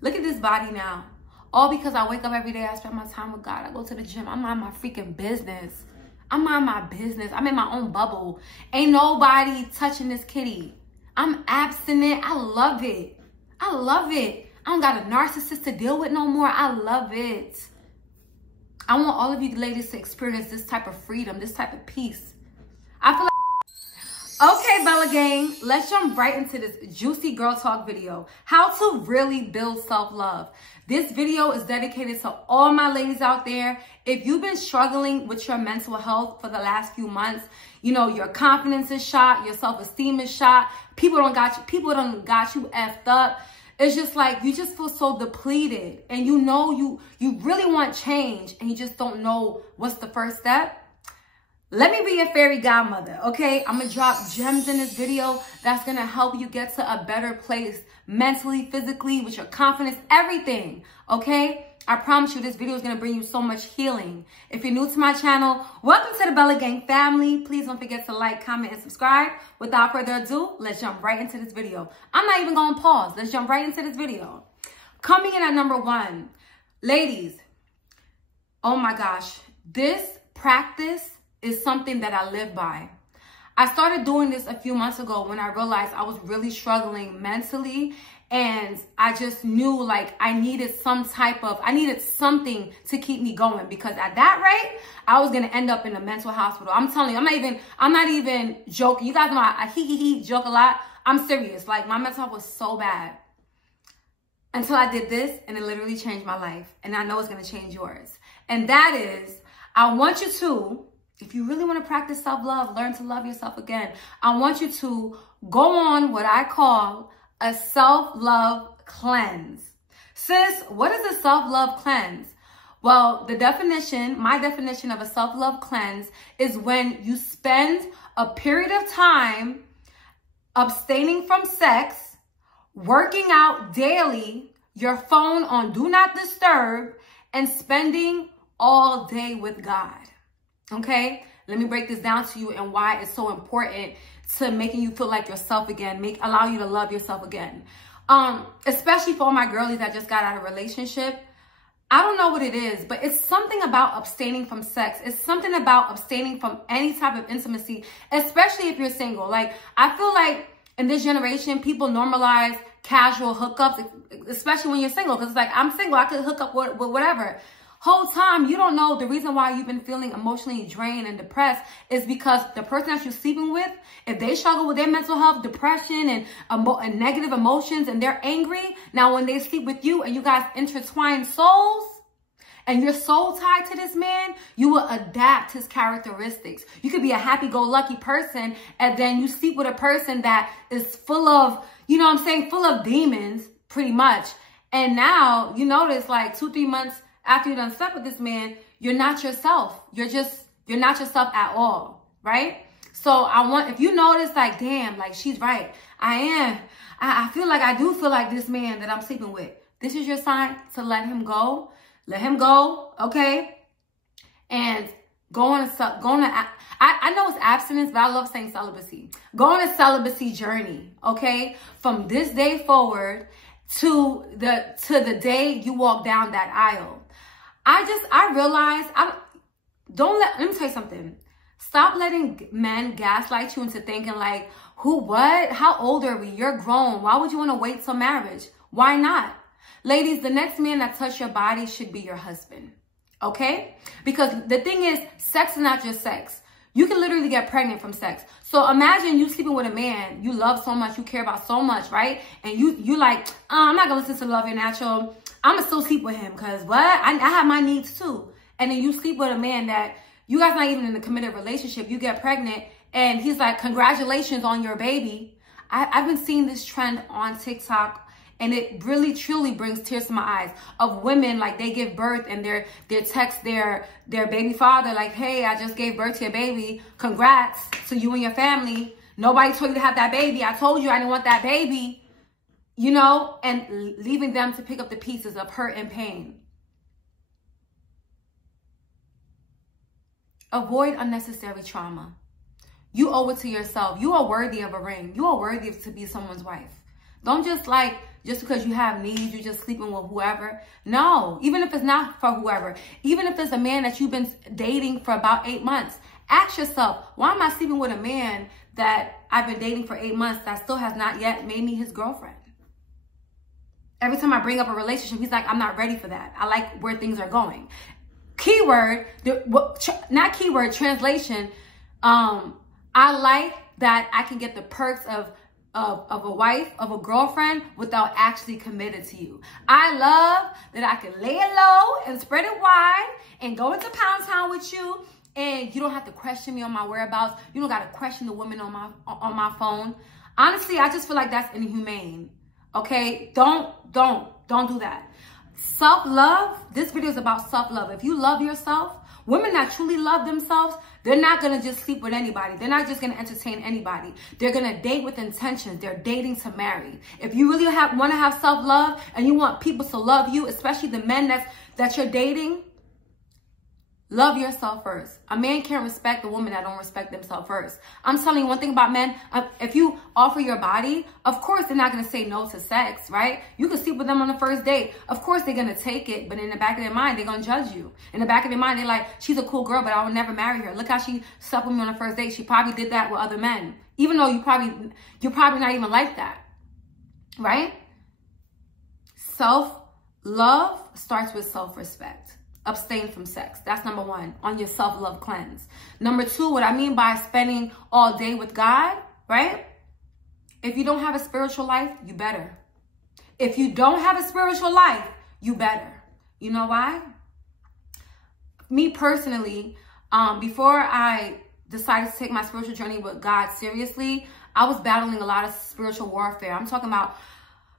Look at this body now. All because I wake up every day, I spend my time with God. I go to the gym. I mind my freaking business. I mind my business. I'm in my own bubble. Ain't nobody touching this kitty. I'm abstinent. I love it. I love it. I don't got a narcissist to deal with no more. I love it. I want all of you ladies to experience this type of freedom, this type of peace. I feel like... Okay, Bella Gang, let's jump right into this juicy girl talk video. How to really build self-love. This video is dedicated to all my ladies out there. If you've been struggling with your mental health for the last few months, you know, your confidence is shot, your self-esteem is shot, people don't got you effed up. It's just like you just feel so depleted, and you know you really want change, and you just don't know what's the first step. Let me be your fairy godmother, okay? I'm gonna drop gems in this video that's gonna help you get to a better place mentally, physically, with your confidence, everything, okay? I promise you this video is gonna bring you so much healing. If you're new to my channel, welcome to the Bella Gang family. Please don't forget to like, comment, and subscribe. Without further ado, let's jump right into this video. I'm not even gonna pause. Let's jump right into this video. Coming in at number 1, ladies, oh my gosh, this practice is something that I live by. I started doing this a few months ago when I realized I was really struggling mentally, and I just knew like I needed something to keep me going, because at that rate, I was gonna end up in a mental hospital. I'm telling you, I'm not even joking. You guys know I hee joke a lot. I'm serious. Like, my mental health was so bad until I did this, and it literally changed my life. And I know it's gonna change yours. And that is, I want you to, if you really want to practice self-love, learn to love yourself again, I want you to go on what I call a self-love cleanse. Sis, what is a self-love cleanse? Well, my definition of a self-love cleanse is when you spend a period of time abstaining from sex, working out daily, your phone on do not disturb, and spending all day with God. Okay, let me break this down to you and why it's so important to making you feel like yourself again, allow you to love yourself again. Especially for all my girlies that just got out of a relationship. I don't know what it is, but it's something about abstaining from sex. It's something about abstaining from any type of intimacy, especially if you're single. Like, I feel like in this generation, people normalize casual hookups, especially when you're single, because it's like, I'm single, I could hook up with whatever. Whole time, you don't know the reason why you've been feeling emotionally drained and depressed is because the person that you're sleeping with, if they struggle with their mental health, depression, and negative emotions, and they're angry, now when they sleep with you and you guys intertwine souls, and you're soul tied to this man, you will adapt his characteristics. You could be a happy-go-lucky person, and then you sleep with a person that is full of, you know what I'm saying, full of demons, pretty much. And now, you notice, like 2-3 months after you're done slept with this man, you're not yourself. You're not yourself at all, right? So if you notice, like, damn, like, she's right. I feel like I do feel like this man that I'm sleeping with. This is your sign to let him go. Let him go, okay? And I know it's abstinence, but I love saying celibacy. Go on a celibacy journey, okay? From this day forward to the day you walk down that aisle. I realized, let me tell you something. Stop letting men gaslight you into thinking like, how old are we? You're grown. Why would you want to wait till marriage? Why not? Ladies, the next man that touches your body should be your husband, okay? Because the thing is, sex is not just sex. You can literally get pregnant from sex. So imagine you sleeping with a man you love so much, you care about so much, right? And you like, I'm not going to listen to Love Your Natural. I'm going to still sleep with him because what? I have my needs too. And then you sleep with a man that you guys not even in a committed relationship. You get pregnant and he's like, congratulations on your baby. I've been seeing this trend on TikTok, and it really truly brings tears to my eyes of women, like they give birth and they text their baby father like, hey, I just gave birth to your baby. Congrats to you and your family. Nobody told you to have that baby. I told you I didn't want that baby. You know, and leaving them to pick up the pieces of hurt and pain. Avoid unnecessary trauma. You owe it to yourself. You are worthy of a ring. You are worthy to be someone's wife. Don't just like just because you have needs, you're just sleeping with whoever. No, even if it's not for whoever, even if it's a man that you've been dating for about 8 months, ask yourself, why am I sleeping with a man that I've been dating for 8 months that still has not yet made me his girlfriend? Every time I bring up a relationship, he's like, I'm not ready for that. I like where things are going. Keyword, not keyword, translation. I like that I can get the perks of a wife, of a girlfriend, without actually committed to you. I love that I can lay it low and spread it wide and go into Pound Town with you, and you don't have to question me on my whereabouts. You don't got to question the woman on my phone. Honestly, I just feel like that's inhumane. Okay, don't do that. Self-love, this video is about self-love. If you love yourself, women that truly love themselves, they're not going to just sleep with anybody. They're not just going to entertain anybody. They're going to date with intentions. They're dating to marry. If you really want to have self-love and you want people to love you, especially the men that you're dating, love yourself first. A man can't respect a woman that don't respect themselves first. I'm telling you one thing about men. If you offer your body, of course they're not going to say no to sex, right? You can sleep with them on the first date. Of course they're going to take it, but in the back of their mind, they're going to judge you. In the back of their mind, they're like, she's a cool girl, but I will never marry her. Look how she slept with me on the first date. She probably did that with other men. Even though you're probably not even like that, right? Self-love starts with self-respect. Abstain from sex. That's number one on your self-love cleanse. Number two, what I mean by spending all day with God, right? If you don't have a spiritual life, you better. If you don't have a spiritual life, you better. You know why? Me personally, before I decided to take my spiritual journey with God seriously, I was battling a lot of spiritual warfare. I'm talking about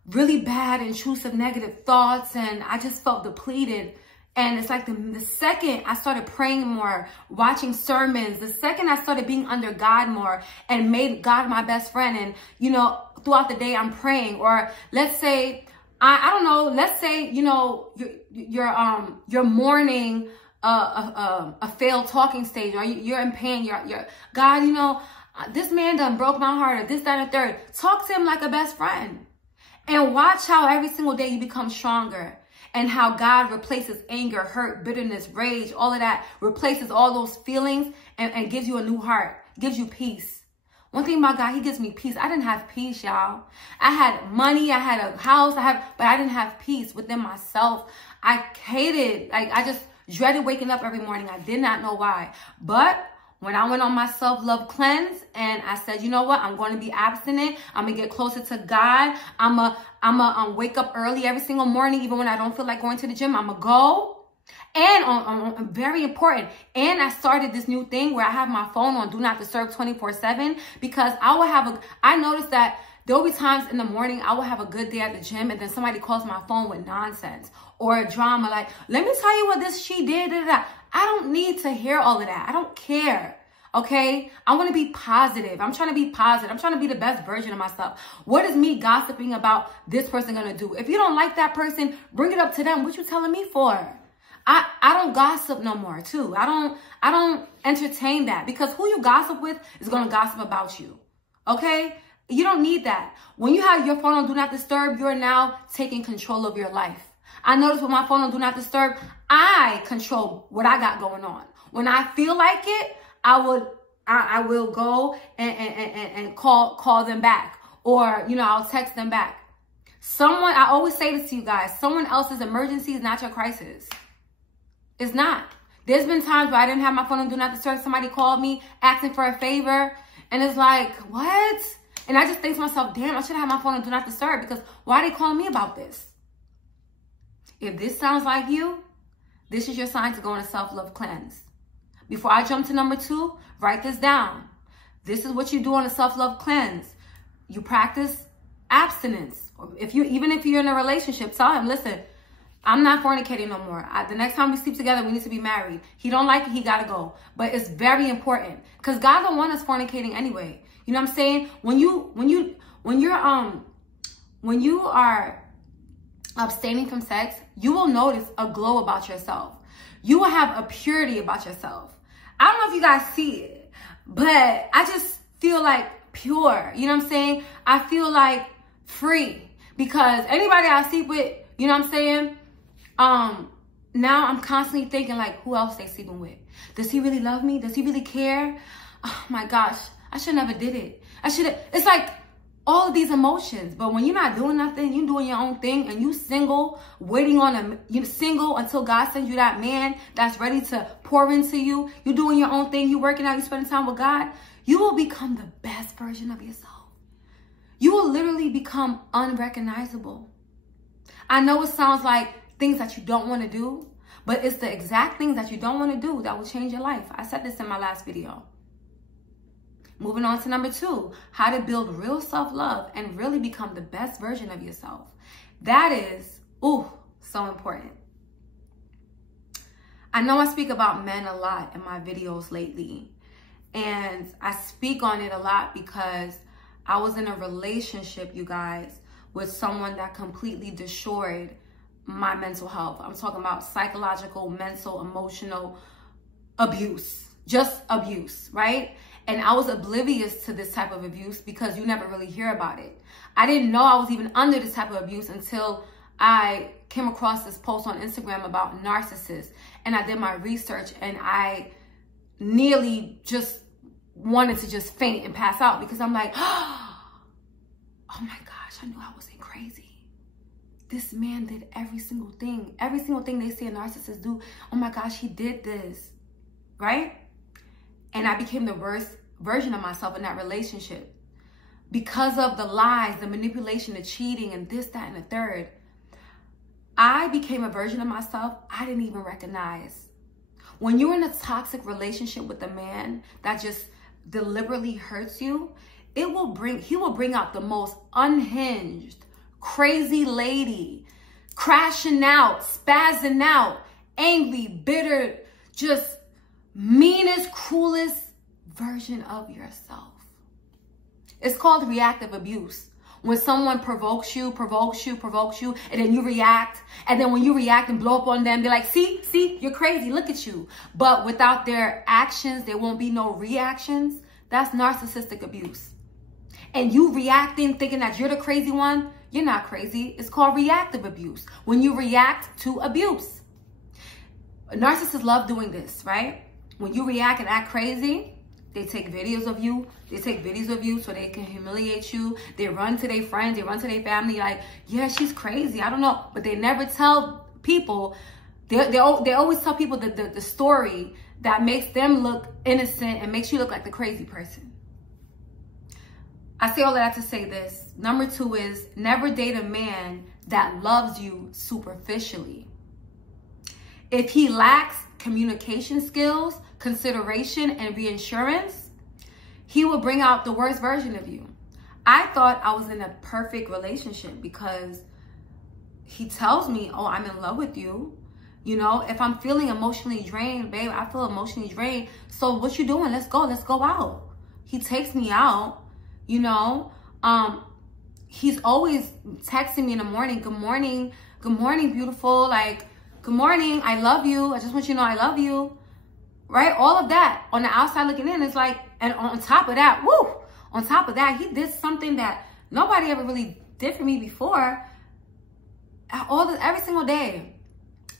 really bad, intrusive, negative thoughts, and I just felt depleted. And it's like the second I started praying more, watching sermons, the second I started being under God more and made God my best friend. And, you know, throughout the day I'm praying. Or let's say, I don't know, let's say, you know, you're mourning a failed talking stage, or you're in pain. You're God, you know, this man done broke my heart, or this, that, and third. Talk to him like a best friend. And watch how every single day you become stronger. And how God replaces anger, hurt, bitterness, rage, all of that, replaces all those feelings and gives you a new heart, gives you peace. One thing about God, he gives me peace. I didn't have peace, y'all. I had money, I had a house, but I didn't have peace within myself. I hated, like, I just dreaded waking up every morning. I did not know why. But when I went on my self-love cleanse and I said, you know what, I'm going to be abstinent. I'm going to get closer to God. I'm a wake up early every single morning, even when I don't feel like going to the gym. I'm going to go. And very important. And I started this new thing where I have my phone on Do Not Disturb 24/7, because I noticed that there will be times in the morning I will have a good day at the gym and then somebody calls my phone with nonsense or a drama like, let me tell you what she did. I don't need to hear all of that. I don't care. Okay? I want to be positive. I'm trying to be positive. I'm trying to be the best version of myself. What is me gossiping about this person going to do? If you don't like that person, bring it up to them. What you telling me for? I don't gossip no more too. I don't entertain that, because who you gossip with is going to gossip about you. Okay? You don't need that. When you have your phone on Do Not Disturb, you're now taking control of your life. I notice with my phone on Do Not Disturb, I control what I got going on. When I feel like it, I will go and call them back, or, you know, I'll text them back. I always say this to you guys, someone else's emergency is not your crisis. It's not. There's been times where I didn't have my phone on Do Not Disturb. Somebody called me asking for a favor, and it's like, what? And I just think to myself, damn, I should have my phone on Do Not Disturb, because why are they calling me about this? If this sounds like you, this is your sign to go on a self-love cleanse. Before I jump to number 2, write this down. This is what you do on a self-love cleanse. You practice abstinence. Even if you're in a relationship, tell him, listen, I'm not fornicating no more. The next time we sleep together, we need to be married. He don't like it, he gotta go. But it's very important, because God don't want us fornicating anyway. You know what I'm saying? When you are abstaining from sex, you will notice a glow about yourself. You will have a purity about yourself. I don't know if you guys see it, but I just feel like pure. You know what I'm saying? I feel like free, Because anybody I sleep with, you know what I'm saying? Now I'm constantly thinking like, who else they sleeping with? Does he really love me? Does he really care? Oh my gosh, I should never did it. It's like all of these emotions. But when you're not doing nothing, you doing your own thing, and you single, you single until God sends you that man that's ready to pour into you. You doing your own thing. You working out. You spending time with God. You will become the best version of yourself. You will literally become unrecognizable. I know it sounds like things that you don't want to do, but it's the exact things that you don't want to do that will change your life. I said this in my last video. Moving on to number 2, how to build real self-love and really become the best version of yourself. That is, so important. I know I speak about men a lot in my videos lately, and I speak on it a lot because I was in a relationship, you guys, with someone that completely destroyed my mental health. I'm talking about psychological, mental, emotional abuse, just abuse, right? And I was oblivious to this type of abuse because you never really hear about it. I didn't know I was even under this type of abuse until I came across this post on Instagram about narcissists. And I did my research, and I nearly just wanted to just faint and pass out because I'm like, oh my gosh, I knew I wasn't crazy. This man did every single thing they say a narcissist do. Oh my gosh, he did this, right? And I became the worst version of myself in that relationship because of the lies, the manipulation, the cheating, and this, that, and the third. I became a version of myself I didn't even recognize. When you're in a toxic relationship with a man that just deliberately hurts you, he will bring out the most unhinged, crazy lady, crashing out, spazzing out, angry, bitter, just meanest, cruelest version of yourself. It's called reactive abuse. When someone provokes you, and then you react. And then when you react and blow up on them, they're like, see, you're crazy. Look at you. But without their actions, there won't be no reactions. That's narcissistic abuse. And you reacting, thinking that you're the crazy one, you're not crazy. It's called reactive abuse. When you react to abuse. Narcissists love doing this, right? When you react and act crazy, they take videos of you. They take videos of you so they can humiliate you. They run to their friends. They run to their family like, yeah, she's crazy. I don't know. But they never tell people. They always tell people the story that makes them look innocent and makes you look like the crazy person. I say all that to say this. Number 2 is never date a man that loves you superficially. If he lacks communication skills, consideration, and reassurance, he will bring out the worst version of you. I thought I was in a perfect relationship because he tells me, oh, I'm in love with you. You know, if I'm feeling emotionally drained, babe, I feel emotionally drained. So what you doing? Let's go out. He takes me out, you know. He's always texting me in the morning. Good morning, beautiful. Like, good morning, I love you. I just want you to know I love you. Right? All of that on the outside looking in is like, and on top of that, he did something that nobody ever really did for me before. Every single day.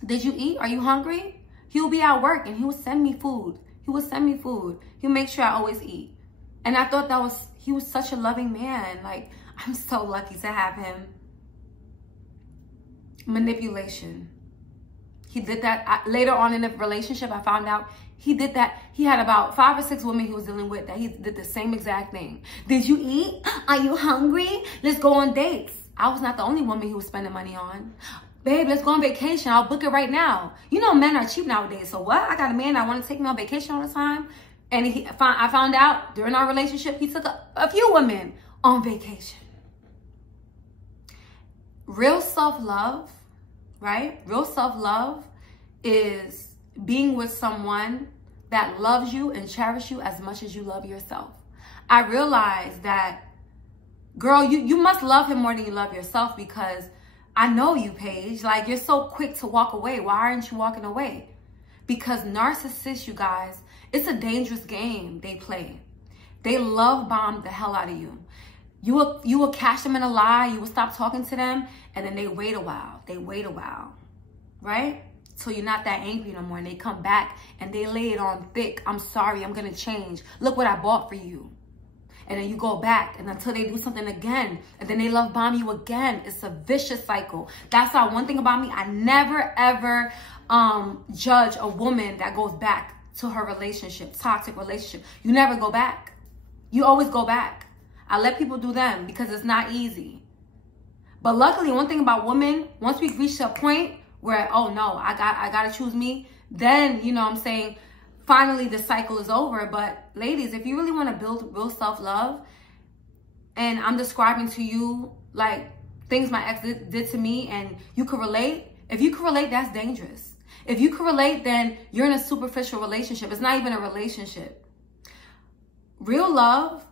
Did you eat? Are you hungry? He would be at work and he would send me food. He'll make sure I always eat. And I thought he was such a loving man. Like, I'm so lucky to have him. Manipulation. He did that later on in the relationship. I found out he did that. He had about 5 or 6 women he was dealing with that he did the same exact thing. Did you eat? Are you hungry? Let's go on dates. I was not the only woman he was spending money on. Babe, let's go on vacation. I'll book it right now. You know, men are cheap nowadays. So what? I got a man that want to take me on vacation all the time. And I found out during our relationship, he took a few women on vacation. Real self-love, right? Real self-love is being with someone that loves you and cherishes you as much as you love yourself. I realized that, girl, you must love him more than you love yourself, because I know you, Paige. Like, you're so quick to walk away. Why aren't you walking away? Because narcissists, you guys, it's a dangerous game they play. They love bomb the hell out of you. You will catch them in a lie. You will stop talking to them, and then they wait a while. They wait a while, right? So you're not that angry no more. And they come back and they lay it on thick. I'm sorry. I'm going to change. Look what I bought for you. And then you go back, and until they do something again, and then they love bomb you again. It's a vicious cycle. That's why one thing about me, I never ever judge a woman that goes back to her relationship, toxic relationship. You never go back. You always go back. I let people do them because it's not easy. But luckily, one thing about women, once we reach a point where, oh no, I gotta choose me, then, you know what I'm saying, finally the cycle is over. But ladies, if you really want to build real self-love, and I'm describing to you like things my ex did to me, and you can relate, if you can relate, that's dangerous. If you can relate, then you're in a superficial relationship. It's not even a relationship. Real love,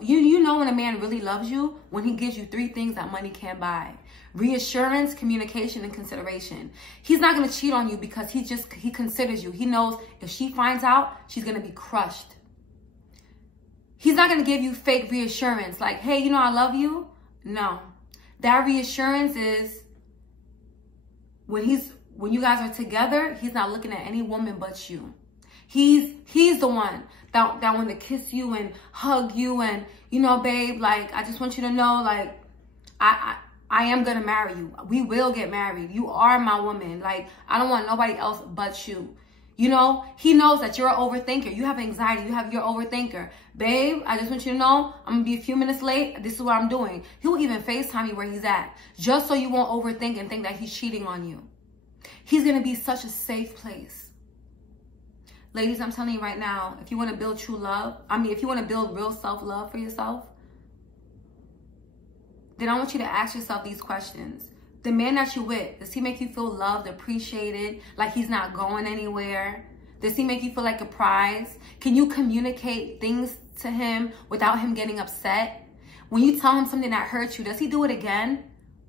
you know when a man really loves you, when he gives you 3 things that money can't buy. Reassurance, communication, and consideration. He's not going to cheat on you because he considers you. He knows if she finds out, she's going to be crushed. He's not going to give you fake reassurance like, hey, you know I love you. No. That reassurance is when you guys are together, he's not looking at any woman but you. He's the one that want to kiss you and hug you and, you know, babe, like, I just want you to know, like, I am going to marry you. We will get married. You are my woman. Like, I don't want nobody else but you. You know, he knows that you're an overthinker. You have anxiety. You're an overthinker. Babe, I just want you to know, I'm going to be a few minutes late. This is what I'm doing. He'll even FaceTime you where he's at, just so you won't overthink and think that he's cheating on you. He's going to be such a safe place. Ladies, I'm telling you right now, if you want to build true love, if you want to build real self-love for yourself, then I want you to ask yourself these questions. The man that you're with, does he make you feel loved, appreciated, like he's not going anywhere? Does he make you feel like a prize? Can you communicate things to him without him getting upset? When you tell him something that hurts you, does he do it again?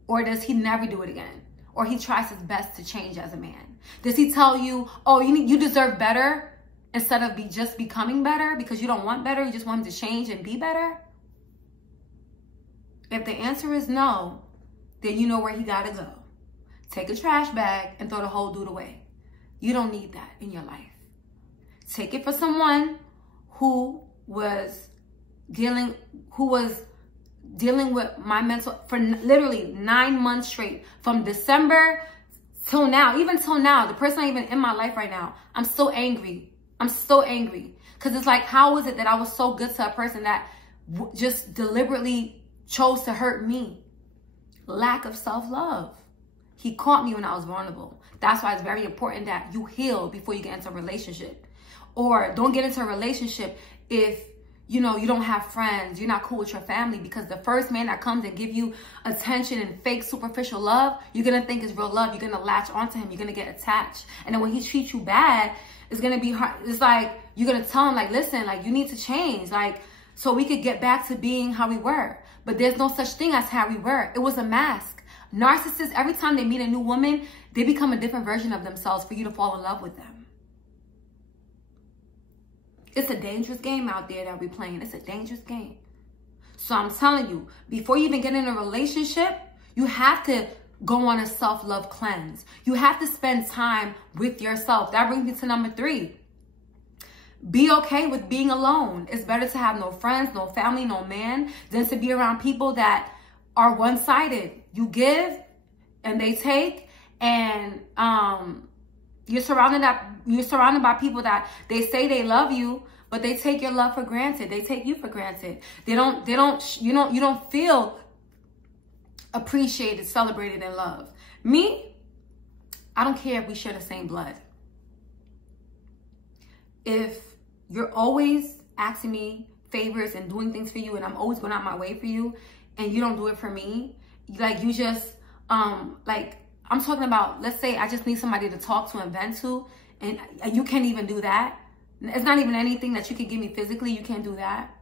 Or does he never do it again? Or he tries his best to change as a man? Does he tell you, oh, you deserve better, instead of just becoming better because you don't want better, you just want him to change and be better? If the answer is no, then you know where he gotta go. Take a trash bag and throw the whole dude away. You don't need that in your life. Take it for someone who was dealing with my mental for literally 9 months straight, from December till now. Even till now, the person not even in my life right now, I'm so angry. I'm so angry because it's like, how is it that I was so good to a person that just deliberately chose to hurt me? Lack of self-love. He caught me when I was vulnerable. That's why it's very important that you heal before you get into a relationship. Or don't get into a relationship if, you know, you don't have friends, you're not cool with your family, because the first man that comes and give you attention and fake superficial love, you're going to think is real love. You're going to latch onto him. You're going to get attached. And then when he treats you bad, it's going to be hard. It's like, you're going to tell him, like, listen, like, you need to change, like, so we could get back to being how we were. But there's no such thing as how we were. It was a mask. Narcissists, every time they meet a new woman, they become a different version of themselves for you to fall in love with them. It's a dangerous game out there that we're playing. It's a dangerous game. So I'm telling you, before you even get in a relationship, you have to go on a self-love cleanse. You have to spend time with yourself. That brings me to number 3. Be okay with being alone. It's better to have no friends, no family, no man, than to be around people that are one-sided. You give and they take, and you're surrounded by people that they say they love you, but they take your love for granted. They take you for granted. You don't feel appreciated, celebrated, and loved. Me, I don't care if we share the same blood. If you're always asking me favors and doing things for you, and I'm always going out my way for you, and you don't do it for me, like, you just, like, I'm talking about, let's say I just need somebody to talk to and vent to, and you can't even do that. It's not even anything that you can give me physically. You can't do that.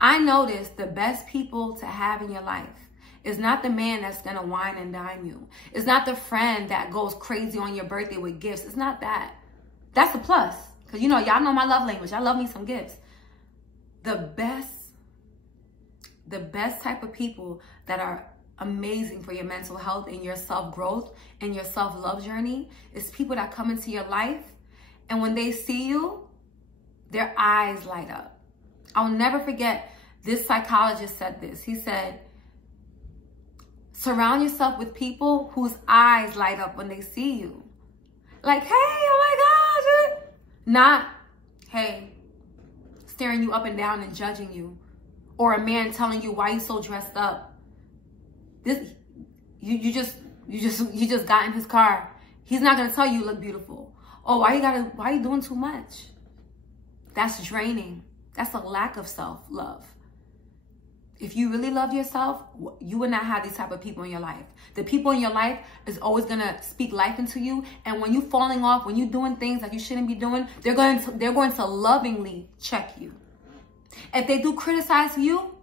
I noticed the best people to have in your life is not the man that's going to wine and dine you. It's not the friend that goes crazy on your birthday with gifts. It's not that. That's a plus. Because, you know, y'all know my love language. I love me some gifts. The best the best type of people that are amazing for your mental health and your self-growth and your self-love journey is people that come into your life, and when they see you, their eyes light up. I'll never forget, this psychologist said this. He said, surround yourself with people whose eyes light up when they see you. Like, hey, oh my gosh. Not, hey, staring you up and down and judging you. Or a man telling you, why you so dressed up? This, you just got in his car. He's not gonna tell you look beautiful. Oh, why you doing too much? That's draining. That's a lack of self-love. If you really love yourself, you would not have these type of people in your life. The people in your life is always gonna speak life into you. And when you falling off, when you're doing things that you shouldn't be doing, they're going to lovingly check you. If they do criticize you,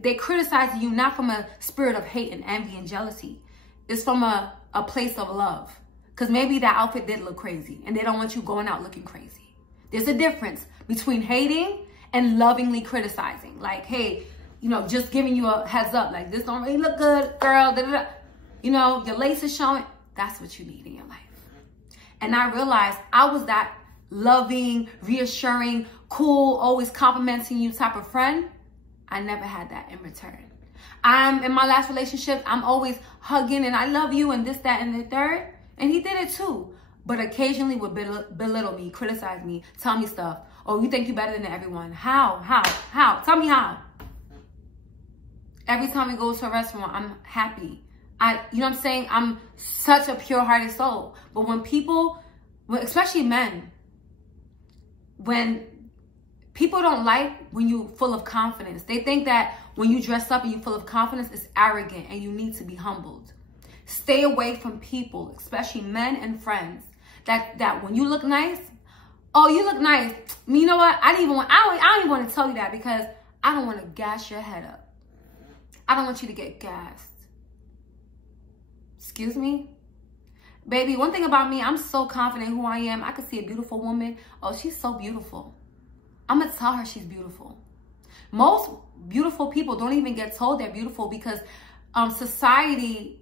they criticize you not from a spirit of hate and envy and jealousy. It's from a place of love. Because maybe that outfit did look crazy and they don't want you going out looking crazy. There's a difference between hating and lovingly criticizing. Like, hey, you know, just giving you a heads up. Like, this don't really look good, girl. Da, da, da. You know, your lace is showing. That's what you need in your life. And I realized I was that loving, reassuring, cool, always complimenting you type of friend. I never had that in return. In my last relationship, I'm always hugging and I love you and this, that, and the third. And he did it too. But occasionally would belittle me, criticize me, tell me stuff. Oh, you think you're better than everyone. How? Tell me how. Every time we go to a restaurant, I'm happy. You know what I'm saying? I'm such a pure-hearted soul. But when people, especially men, when people don't like when you're full of confidence, they think that when you dress up and you're full of confidence, it's arrogant and you need to be humbled. Stay away from people, especially men and friends, that when you look nice, oh, you look nice. I mean, you know what? I don't even want to tell you that because I don't want to gas your head up. I don't want you to get gassed. Excuse me? Baby, one thing about me, I'm so confident who I am. I can see a beautiful woman. Oh, she's so beautiful. I'm going to tell her she's beautiful. Most beautiful people don't even get told they're beautiful because society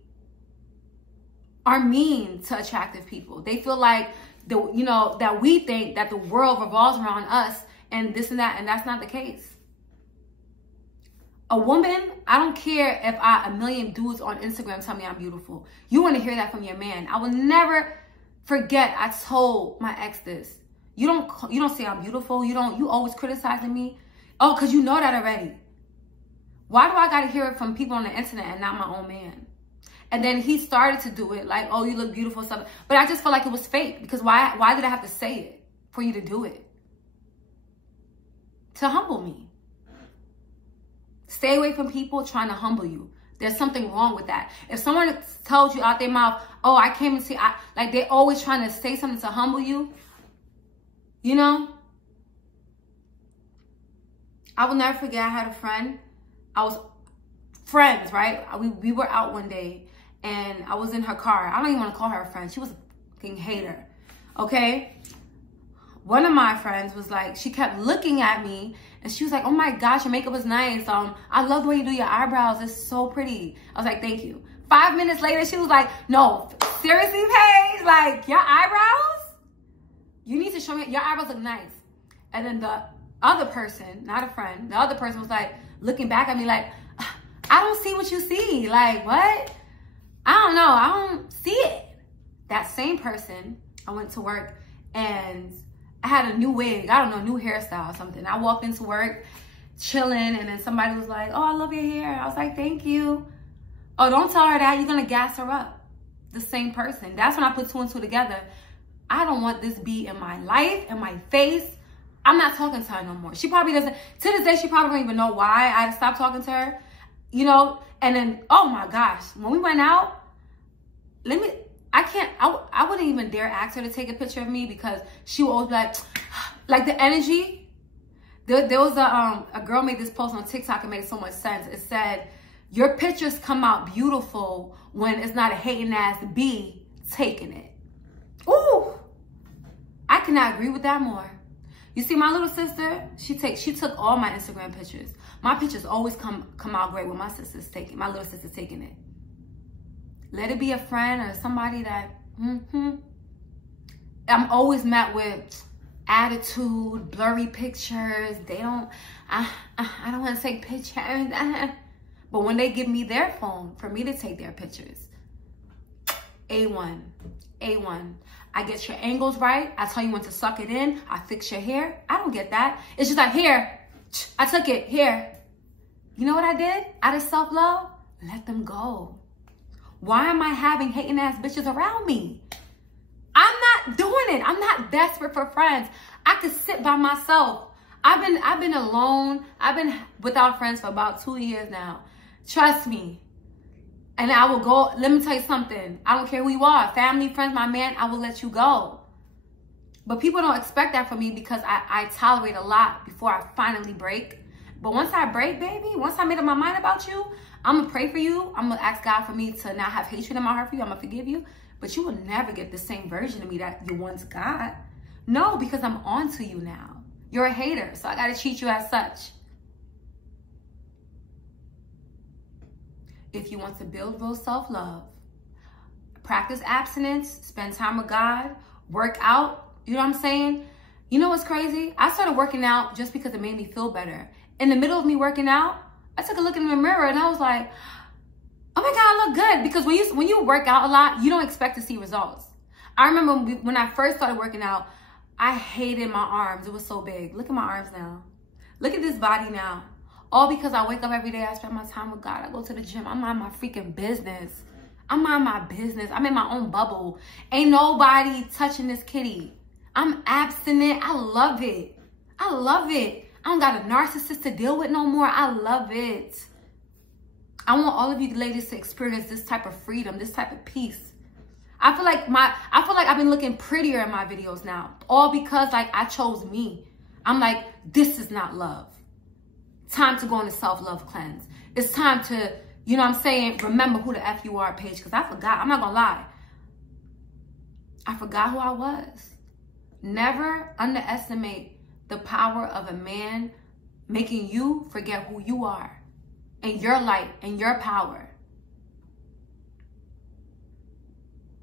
are mean to attractive people. They feel like, that we think that the world revolves around us and this and that, and that's not the case. A woman, I don't care if a million dudes on Instagram tell me I'm beautiful. You want to hear that from your man. I will never forget I told my ex this. You don't say I'm beautiful. You always criticizing me. Oh, because you know that already. Why do I got to hear it from people on the internet and not my own man? And then he started to do it like, oh, you look beautiful, stuff. But I just felt like it was fake because why did I have to say it for you to do it? To humble me. Stay away from people trying to humble you. There's something wrong with that. If someone tells you out their mouth, oh, I came and see, like they're always trying to say something to humble you, you know? I will never forget I had a friend. I was friends, right? We were out one day and I was in her car. I don't even want to call her a friend. She was a fucking hater, okay? One of my friends was like, she kept looking at me and she was like, oh my gosh, your makeup is nice. I love the way you do your eyebrows. It's so pretty. I was like, thank you. 5 minutes later, she was like, no, seriously, Paige? Like, your eyebrows? You need to show me, your eyebrows look nice. And then the other person, not a friend, the other person was like, looking back at me like, I don't see what you see. Like, what? I don't know. I don't see it. That same person, I went to work and I had a new wig. I don't know, new hairstyle or something. I walked into work chilling and then somebody was like, oh, I love your hair. I was like, thank you. Oh, don't tell her that. You're going to gas her up. The same person. That's when I put two and two together. I don't want this be in my life, in my face. I'm not talking to her no more. She probably doesn't. To this day, she probably don't even know why I stopped talking to her. You know, and then, oh my gosh, when we went out, I wouldn't even dare ask her to take a picture of me because she would always be like the energy. There was a girl made this post on TikTok. It made so much sense. It said, your pictures come out beautiful when it's not a hating ass bee taking it. Ooh, cannot agree with that more. You see, my little sister, she took all my Instagram pictures. My pictures always come out great when my little sister's taking it. Let it be a friend or somebody that, I'm always met with attitude, blurry pictures. I don't want to take pictures. But when they give me their phone for me to take their pictures, A1, A1. I get your angles right. I tell you when to suck it in. I fix your hair. I don't get that. It's just like, here, I took it, here. You know what I did? Out of self-love, let them go. Why am I having hating ass bitches around me? I'm not doing it. I'm not desperate for friends. I could sit by myself. I've been alone. I've been without friends for about 2 years now. Trust me. And I will go, let me tell you something. I don't care who you are. Family, friends, my man, I will let you go. But people don't expect that from me because I tolerate a lot before I finally break. But once I break, baby, once I made up my mind about you, I'm going to pray for you. I'm going to ask God for me to not have hatred in my heart for you. I'm going to forgive you. But you will never get the same version of me that you once got. No, because I'm on to you now. You're a hater, so I got to treat you as such. If you want to build real self-love, practice abstinence, spend time with God, work out, you know what I'm saying? You know what's crazy? I started working out just because it made me feel better. In the middle of me working out, I took a look in the mirror and I was like, oh my God, I look good. Because when you work out a lot, you don't expect to see results. I remember when I first started working out, I hated my arms. It was so big. Look at my arms now. Look at this body now. All because I wake up every day, I spend my time with God. I go to the gym. I mind my freaking business. I mind my business. I'm in my own bubble. Ain't nobody touching this kitty. I'm abstinent. I love it. I love it. I don't got a narcissist to deal with no more. I love it. I want all of you ladies to experience this type of freedom, this type of peace. I feel like I've been looking prettier in my videos now. All because like I chose me. I'm like, this is not love. Time to go on a self-love cleanse. It's time to, you know what I'm saying, remember who the F you are page. Because I forgot. I'm not going to lie. I forgot who I was. Never underestimate the power of a man making you forget who you are and your light and your power.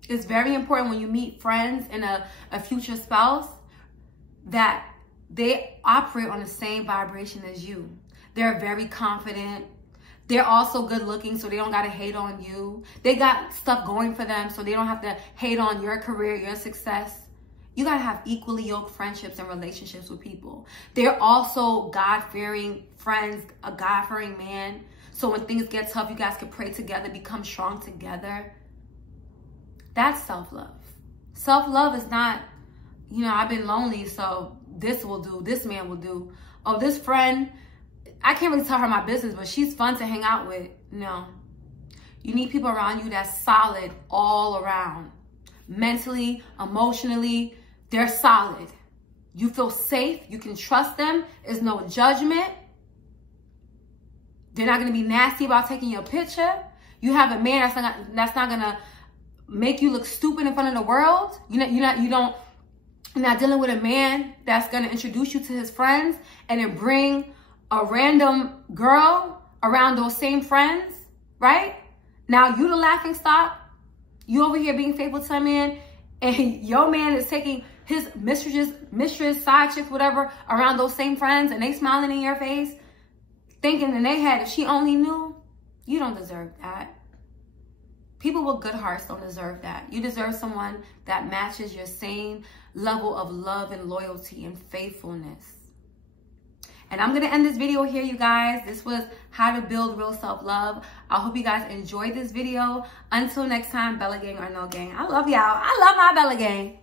It's very important when you meet friends and a future spouse that they operate on the same vibration as you. They're very confident. They're also good looking, so they don't got to hate on you. They got stuff going for them, so they don't have to hate on your career, your success. You got to have equally yoked friendships and relationships with people. They're also God-fearing friends, a God-fearing man. So when things get tough, you guys can pray together, become strong together. That's self-love. Self-love is not, you know, I've been lonely, so this will do, this man will do. Oh, this friend, I can't really tell her my business, but she's fun to hang out with. No. You need people around you that's solid all around. Mentally, emotionally, they're solid. You feel safe. You can trust them. There's no judgment. They're not going to be nasty about taking your picture. You have a man that's not going to make you look stupid in front of the world. You're not dealing with a man that's going to introduce you to his friends and then bring a random girl around those same friends, right? Now you the laughing stock. You over here being faithful to a man, and your man is taking his mistress, side chicks, whatever, around those same friends, and they smiling in your face, thinking in their head, if she only knew, you don't deserve that. People with good hearts don't deserve that. You deserve someone that matches your same level of love and loyalty and faithfulness. And I'm going to end this video here, you guys. This was how to build real self-love. I hope you guys enjoyed this video. Until next time, Bella Gang or no gang. I love y'all. I love my Bella Gang.